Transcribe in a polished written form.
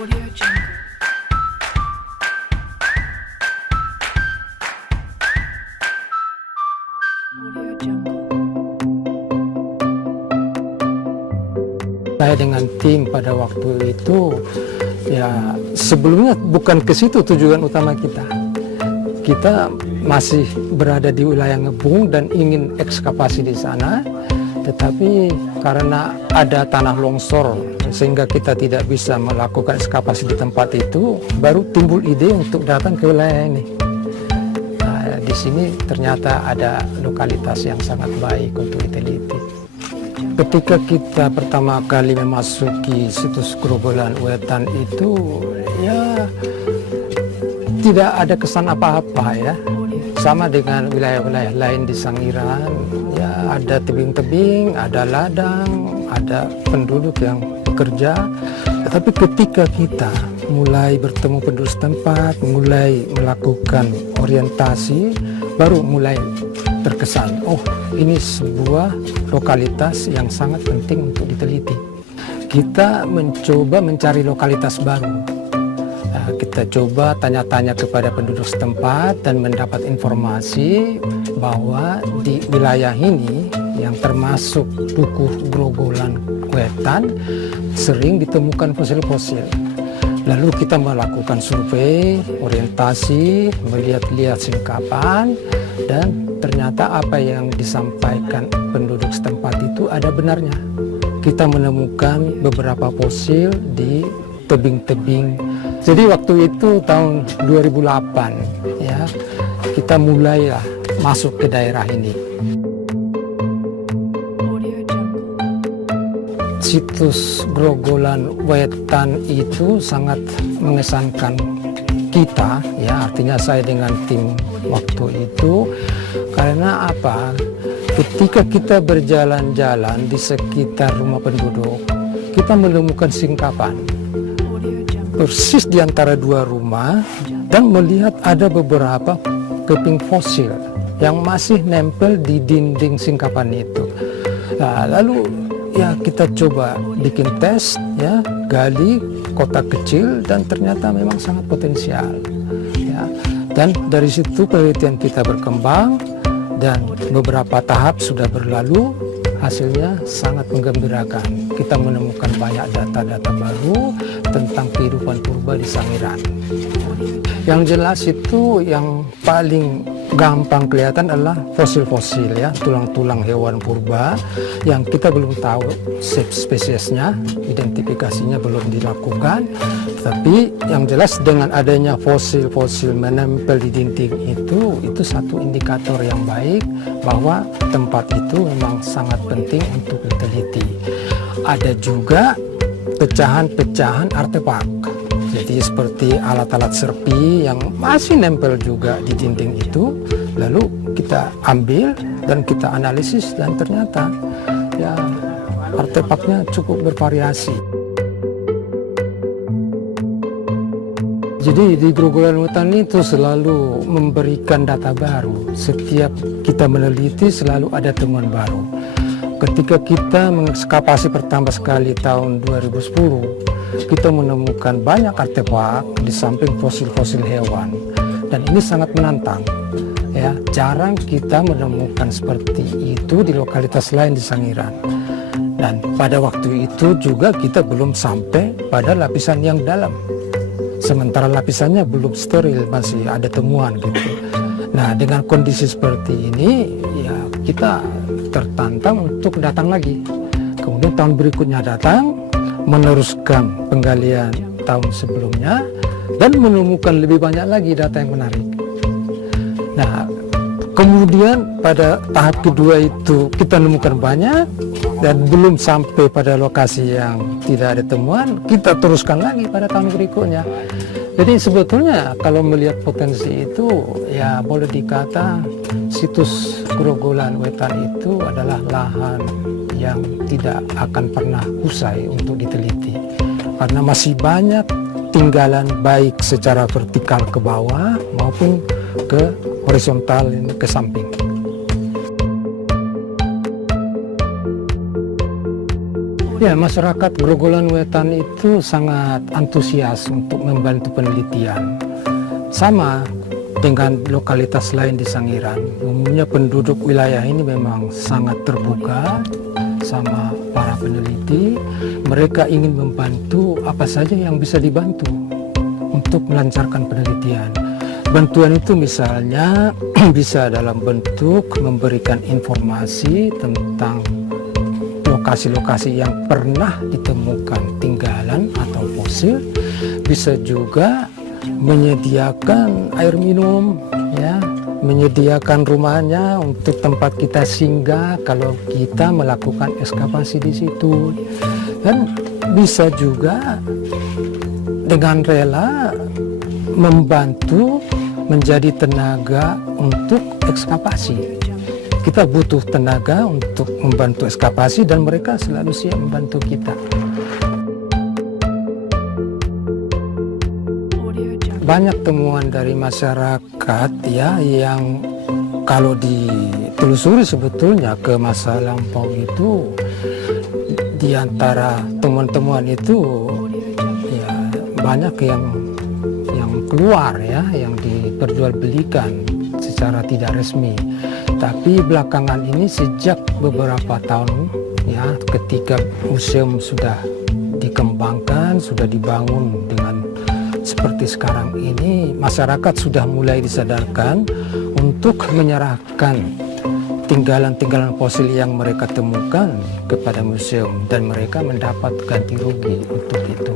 Audio Jungle. Audio Jungle. Saya dengan tim pada waktu itu, ya sebelumnya bukan ke situ tujuan utama kita. Kita masih berada di wilayah Ngebung dan ingin ekskavasi di sana, tetapi karena ada tanah longsor sehingga kita tidak bisa melakukan ekskavasi di tempat itu, baru timbul ide untuk datang ke wilayah ini. Nah, di sini ternyata ada lokalitas yang sangat baik untuk diteliti. Ketika kita pertama kali memasuki situs Grogolan Wetan itu, ya tidak ada kesan apa-apa ya. Sama dengan wilayah-wilayah lain di Sangiran, ya ada tebing-tebing, ada ladang, ada penduduk yang bekerja. Tetapi ketika kita mulai bertemu penduduk setempat, mulai melakukan orientasi, baru mulai terkesan, oh ini sebuah lokalitas yang sangat penting untuk diteliti. Kita mencoba mencari lokalitas baru. Kita coba tanya-tanya kepada penduduk setempat dan mendapat informasi bahwa di wilayah ini yang termasuk Dukuh Grogolan Wetan sering ditemukan fosil-fosil. Lalu kita melakukan survei, orientasi, melihat-lihat singkapan, dan ternyata apa yang disampaikan penduduk setempat itu ada benarnya. Kita menemukan beberapa fosil di tebing-tebing. Jadi waktu itu tahun 2008 ya, kita mulailah masuk ke daerah ini. Situs Grogolan Wetan itu sangat mengesankan kita ya, artinya saya dengan tim waktu itu, karena apa? Ketika kita berjalan-jalan di sekitar rumah penduduk, kita menemukan singkapan persis di antara dua rumah dan melihat ada beberapa keping fosil yang masih nempel di dinding singkapan itu. Nah, lalu ya kita coba bikin tes ya, gali kotak kecil, dan ternyata memang sangat potensial ya. Dan dari situ penelitian kita berkembang dan beberapa tahap sudah berlalu, hasilnya sangat menggembirakan. Kita menemukan banyak data-data baru tentang kehidupan purba di Sangiran. Yang jelas itu yang paling gampang kelihatan adalah fosil-fosil ya, tulang-tulang hewan purba yang kita belum tahu spesiesnya, identifikasinya belum dilakukan. Tapi yang jelas dengan adanya fosil-fosil menempel di dinding itu satu indikator yang baik bahwa tempat itu memang sangat penting untuk diteliti. Ada juga pecahan-pecahan artefak. Jadi seperti alat-alat serpi yang masih nempel juga di dinding itu, lalu kita ambil dan kita analisis, dan ternyata ya artefaknya cukup bervariasi. Jadi di Grogolan Wetan itu selalu memberikan data baru. Setiap kita meneliti selalu ada temuan baru. Ketika kita mengekskavasi pertama sekali tahun 2010, kita menemukan banyak artefak di samping fosil-fosil hewan, dan ini sangat menantang ya, jarang kita menemukan seperti itu di lokalitas lain di Sangiran. Dan pada waktu itu juga kita belum sampai pada lapisan yang dalam, sementara lapisannya belum steril, masih ada temuan gitu. Nah, dengan kondisi seperti ini ya kita tertantang untuk datang lagi. Kemudian tahun berikutnya datang, meneruskan penggalian tahun sebelumnya, dan menemukan lebih banyak lagi data yang menarik. Nah, kemudian pada tahap kedua itu kita menemukan banyak, dan belum sampai pada lokasi yang tidak ada temuan, kita teruskan lagi pada tahun berikutnya. Jadi sebetulnya kalau melihat potensi itu, ya boleh dikata situs Grogolan Wetan itu adalah lahan yang tidak akan pernah usai untuk diteliti, karena masih banyak tinggalan baik secara vertikal ke bawah maupun ke horizontal ke samping. Ya, masyarakat Grogolan Wetan itu sangat antusias untuk membantu penelitian. Sama dengan lokalitas lain di Sangiran, umumnya penduduk wilayah ini memang sangat terbuka sama para peneliti. Mereka ingin membantu apa saja yang bisa dibantu untuk melancarkan penelitian. Bantuan itu misalnya bisa dalam bentuk memberikan informasi tentang lokasi-lokasi yang pernah ditemukan tinggalan atau fosil, bisa juga menyediakan air minum, ya, menyediakan rumahnya untuk tempat kita singgah kalau kita melakukan ekskavasi di situ, dan bisa juga dengan rela membantu menjadi tenaga untuk ekskavasi. Kita butuh tenaga untuk membantu ekskavasi dan mereka selalu siap membantu kita. Audio Jungle. Banyak temuan dari masyarakat ya yang kalau ditelusuri sebetulnya ke masa lampau itu, di antara temuan-temuan itu ya banyak yang keluar ya, yang diperjualbelikan secara tidak resmi. Tapi belakangan ini sejak beberapa tahun ya, ketika museum sudah dikembangkan, sudah dibangun dengan seperti sekarang ini, masyarakat sudah mulai disadarkan untuk menyerahkan tinggalan-tinggalan fosil yang mereka temukan kepada museum dan mereka mendapat ganti rugi untuk itu.